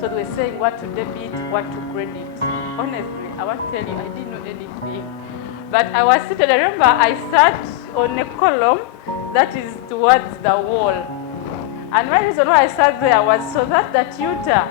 So they were saying what to debit, what to credit. Honestly, I want to tell you, I didn't know anything. But I was seated, I remember I sat on a column that is towards the wall. And my reason why I sat there was so that the tutor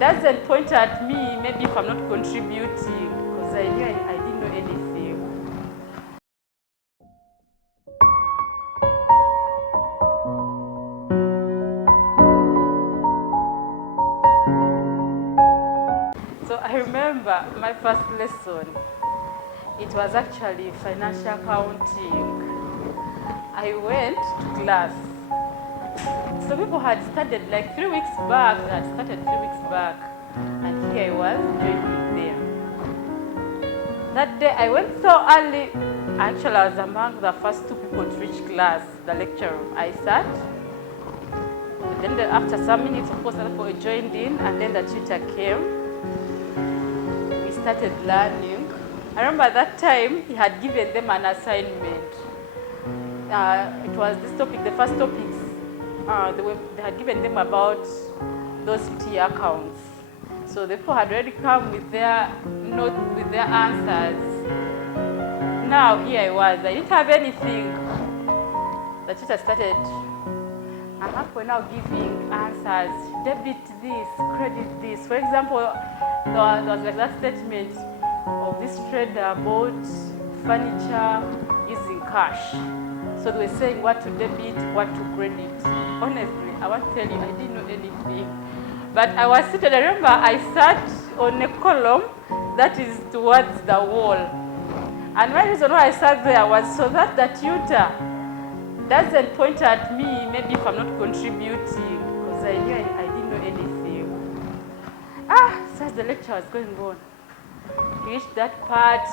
doesn't point at me, maybe if I'm not contributing, because I knew I didn't know anything. So I remember my first lesson. It was actually financial accounting. I went to class. So people had started like 3 weeks back, and here I was joining them. That day I went so early. Actually, I was among the first 2 people to reach class, the lecture room. I sat. Then after some minutes, of course, other people joined in, and then the tutor came. We started learning. I remember that time he had given them an assignment. It was this topic, the first topics. They had given them about those T accounts. So the people had already come with their notes, with their answers. Now here I was, I didn't have anything. The teacher started, we're now giving answers, debit this, credit this. For example, there was like that statement of this trader bought furniture using cash. So they were saying what to debit, what to credit. Honestly, I want to tell you, I didn't know anything. But I was seated, I remember I sat on a column that is towards the wall. And my reason why I sat there was so that the tutor doesn't point at me, maybe if I'm not contributing, because I knew I didn't know anything. So as the lecture was going on, he reached that part,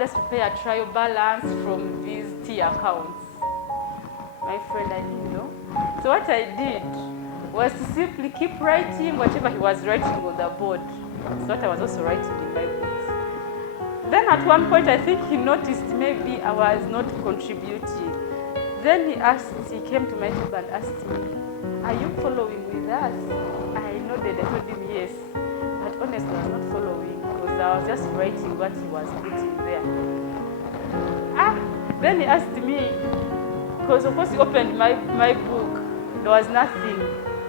let's prepare a trial balance from these T accounts. My friend, I didn't know. So what I did was to simply keep writing whatever he was writing on the board. That's what I was also writing in my books. Then at one point, I think he noticed maybe I was not contributing. Then he came to my table and asked me, are you following with us? I nodded, I told him yes. But honestly, I was not following because I was just writing what he was putting there. Then he asked me, because of course he opened my book, there was nothing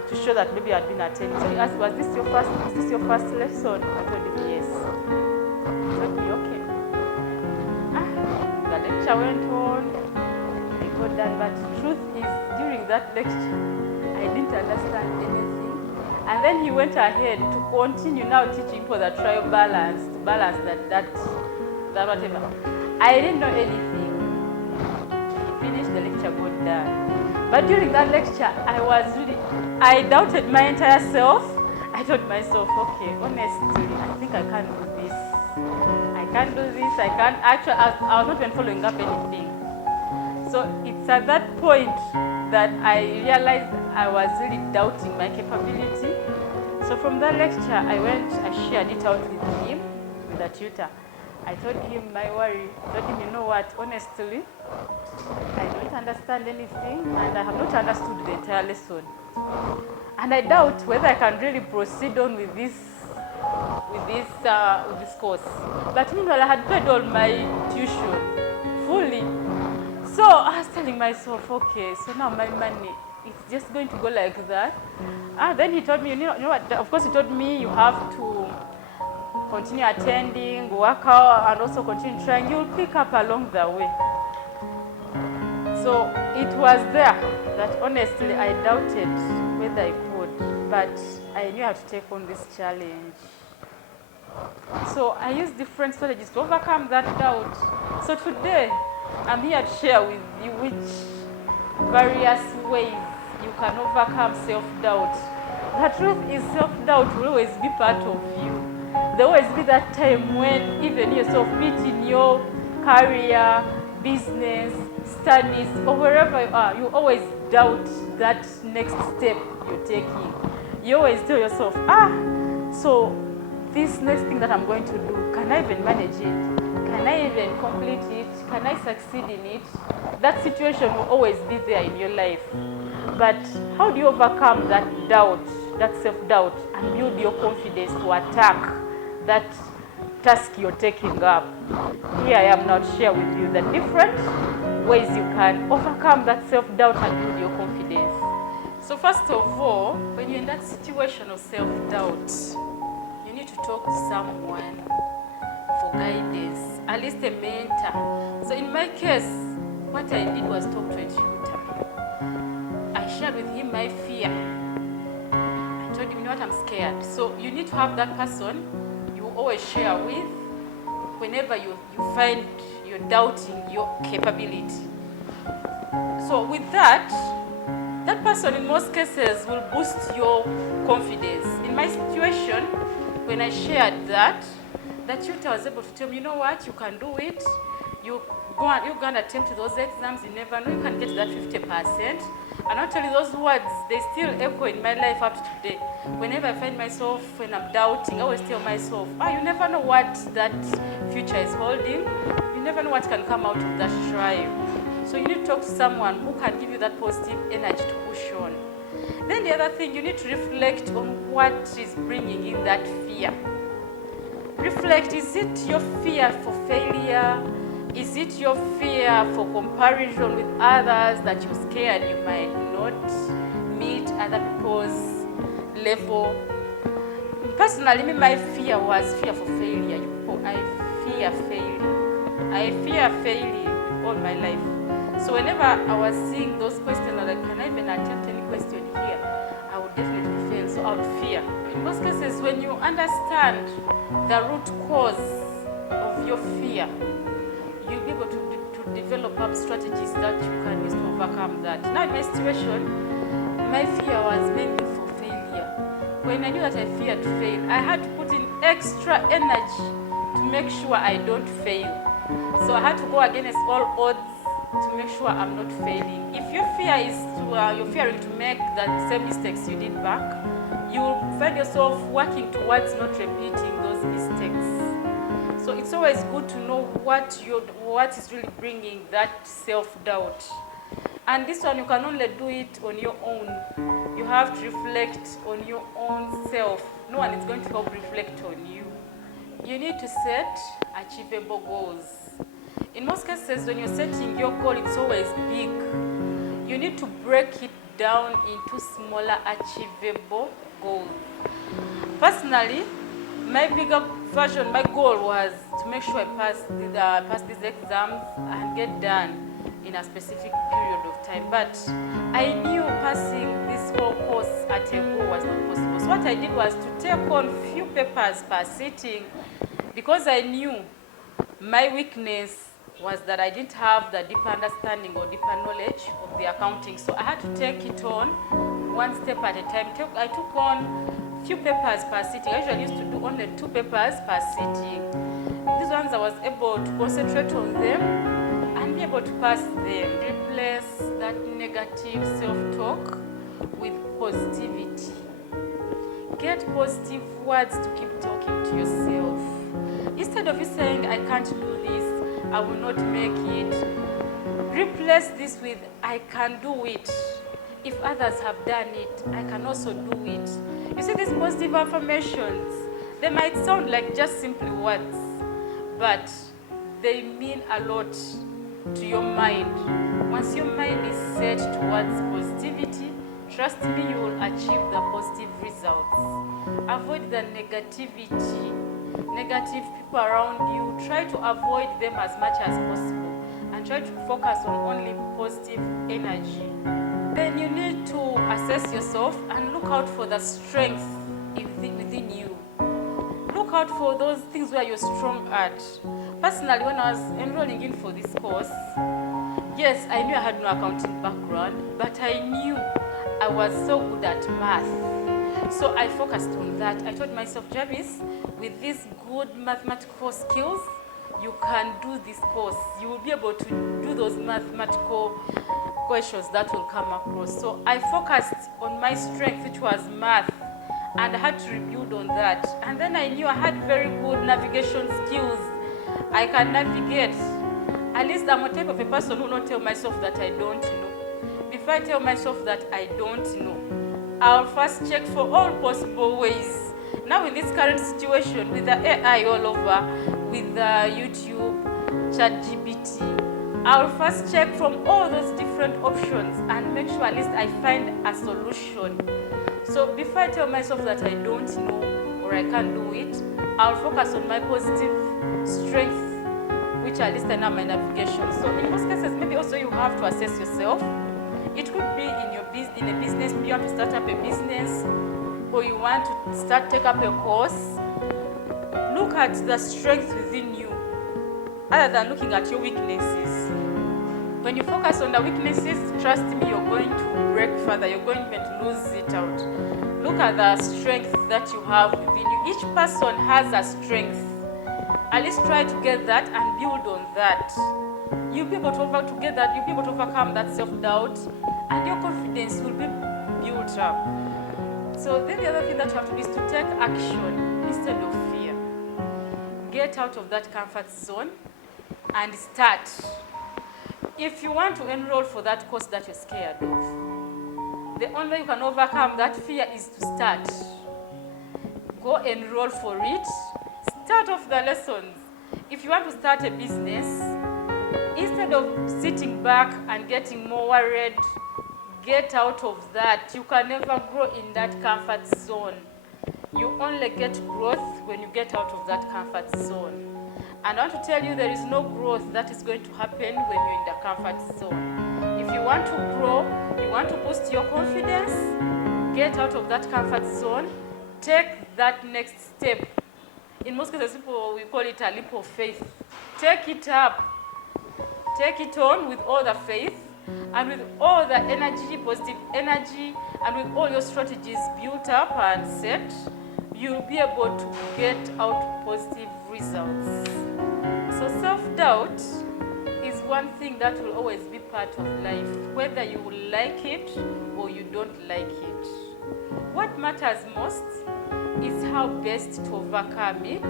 to show that maybe I had been attending. So he asked, is this your first lesson? I told him yes. He told me, okay. The lecture went on, I got done, but the truth is, during that lecture, I didn't understand anything. And then he went ahead to continue now teaching for the trial balance, to balance that whatever. I didn't know anything. The lecture got done. But during that lecture, I doubted my entire self. I told myself, okay, honestly, I think I can't do this. Actually, I was not even following up anything. So it's at that point that I realized I was really doubting my capability. So from that lecture, I shared it out with him, with the tutor. I told him my worry. I told him, you know what, honestly, I don't understand anything and I have not understood the entire lesson. And I doubt whether I can really proceed on with this course. But meanwhile, I had paid all my tuition fully. So I was telling myself, okay, so now my money, it's just going to go like that. Then he told me, you know what, of course he told me you have to continue attending, work out, and also continue trying. You'll pick up along the way. So it was there that honestly I doubted whether I could, but I knew how to take on this challenge. So I used different strategies to overcome that doubt. So today I'm here to share with you which various ways you can overcome self-doubt. The truth is, self-doubt will always be part of you. There will always be that time when even yourself, be it in your career, business, studies, or wherever you are, you always doubt that next step you're taking. You always tell yourself, so this next thing that I'm going to do, can I even manage it? Can I even complete it? Can I succeed in it? That situation will always be there in your life. But how do you overcome that doubt? that self-doubt and build your confidence to attack that task you're taking up. Here I am now to share with you the different ways you can overcome that self-doubt and build your confidence. So first of all, when you're in that situation of self-doubt, you need to talk to someone for guidance, at least a mentor. So in my case, what I did was talk to a tutor. I shared with him my fear. I told him, you know what, I'm scared. So you need to have that person you always share with whenever you find you're doubting your capability. So with that person in most cases will boost your confidence. In my situation, when I shared that, the tutor was able to tell me, you know what, you can do it. You're going to attempt those exams, you never know, you can get that 50%. And I'll tell you, those words, they still echo in my life up to today. Whenever I find myself, when I'm doubting, I always tell myself, you never know what that future is holding. You never know what can come out of that trial. So you need to talk to someone who can give you that positive energy to push on. Then the other thing, you need to reflect on what is bringing in that fear. Reflect, is it your fear for failure? Is it your fear for comparison with others that you're scared you might not meet other people's level? Personally, my fear was fear for failure. I fear failing. I fear failing all my life. So whenever I was seeing those questions, I was like, can I even attempt any question here? I would definitely fail, so I would fear. In most cases, when you understand the root cause of your fear, you'll be able to develop up strategies that you can use to overcome that. Now in my situation, my fear was mainly for failure. When I knew that I feared to fail, I had to put in extra energy to make sure I don't fail. So I had to go against all odds to make sure I'm not failing. If your fear is you're fearing to make the same mistakes you did back, you will find yourself working towards not repeating those mistakes. So it's always good to know what is really bringing that self-doubt. And this one, you can only do it on your own. You have to reflect on your own self. No one is going to help reflect on you. You need to set achievable goals. In most cases, when you're setting your goal, it's always big. You need to break it down into smaller achievable goals. Personally, my bigger version, my goal was to make sure I pass these exams and get done in a specific period of time. But I knew passing this whole course at a go was not possible. So what I did was to take on few papers per sitting, because I knew my weakness was that I didn't have the deeper understanding or deeper knowledge of the accounting. So I had to take it on one step at a time. I took on few papers per sitting. I usually used to do only 2 papers per sitting. These ones I was able to concentrate on them and be able to pass them. Replace that negative self-talk with positivity. Get positive words to keep talking to yourself. Instead of you saying, I can't do this, I will not make it, replace this with, I can do it. If others have done it, I can also do it. You see, these positive affirmations, they might sound like just simply words, but they mean a lot to your mind. Once your mind is set towards positivity, trust me, you will achieve the positive results. Avoid the negativity. Negative people around you, try to avoid them as much as possible and try to focus on only positive energy. Then you need to assess yourself and look out for the strength within you. Look out for those things where you're strong at. Personally, when I was enrolling in for this course, yes, I knew I had no accounting background, but I knew I was so good at math. So I focused on that. I told myself, Jarvis, with these good mathematical skills, you can do this course. You will be able to do those mathematical questions that will come across. So I focused on my strength, which was math, and I had to rebuild on that. And then I knew I had very good navigation skills. I can navigate. At least I'm a type of a person who will not tell myself that I don't know. Before I tell myself that I don't know, I'll first check for all possible ways. Now in this current situation with the AI all over, with YouTube, ChatGPT, I'll first check from all those different options and make sure at least I find a solution. So before I tell myself that I don't know or I can't do it, I'll focus on my positive strengths, which at least I know my navigation. So in most cases, maybe also you have to assess yourself. It could be in a business, you want to start up a business, or you want to take up a course. Look at the strength within you, other than looking at your weaknesses. When you focus on the weaknesses, trust me, you're going to break further, you're going to lose it out. Look at the strength that you have within you. Each person has a strength. At least try to get that and build on that. You'll be able to overcome that self-doubt, and your confidence will be built up. So then the other thing that you have to do is to take action instead of fear. Get out of that comfort zone and start. If you want to enroll for that course that you're scared of, the only way you can overcome that fear is to start. Go enroll for it. Start off the lessons. If you want to start a business, instead of sitting back and getting more worried, get out of that. You can never grow in that comfort zone. You only get growth when you get out of that comfort zone. And I want to tell you, there is no growth that is going to happen when you're in the comfort zone. If you want to grow, you want to boost your confidence, get out of that comfort zone, take that next step. In most cases, people, we call it a leap of faith. Take it up. Take it on with all the faith and with all the energy, positive energy, and with all your strategies built up and set, you'll be able to get out positive results. So self-doubt is one thing that will always be part of life, whether you like it or you don't like it. What matters most is how best to overcome it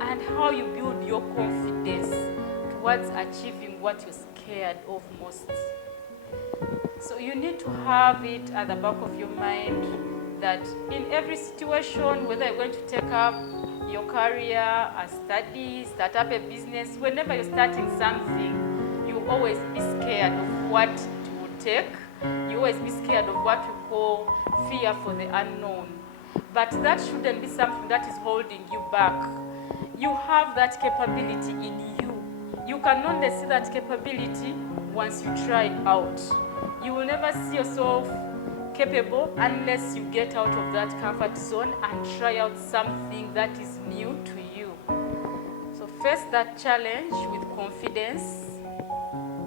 and how you build your confidence towards achieving what you're scared of most. So you need to have it at the back of your mind that in every situation, whether you're going to take up your career, a study, start up a business, whenever you're starting something, you always be scared of what it will take. You always be scared of what we call fear for the unknown. But that shouldn't be something that is holding you back. You have that capability in you. You can only see that capability once you try it out. You will never see yourself capable unless you get out of that comfort zone and try out something that is new to you. So face that challenge with confidence.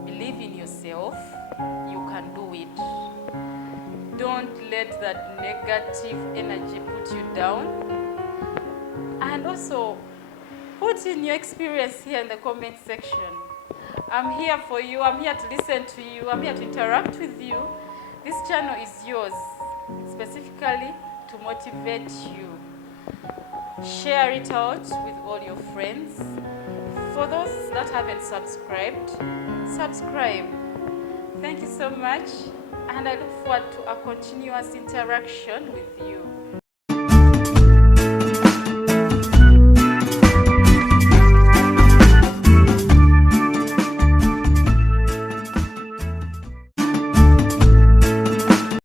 Believe in yourself. You can do it. Don't let that negative energy put you down. And also, put in your experience here in the comment section. I'm here for you. I'm here to listen to you. I'm here to interact with you. This channel is yours, specifically to motivate you. Share it out with all your friends. For those that haven't subscribed, subscribe. Thank you so much, and I look forward to a continuous interaction with you.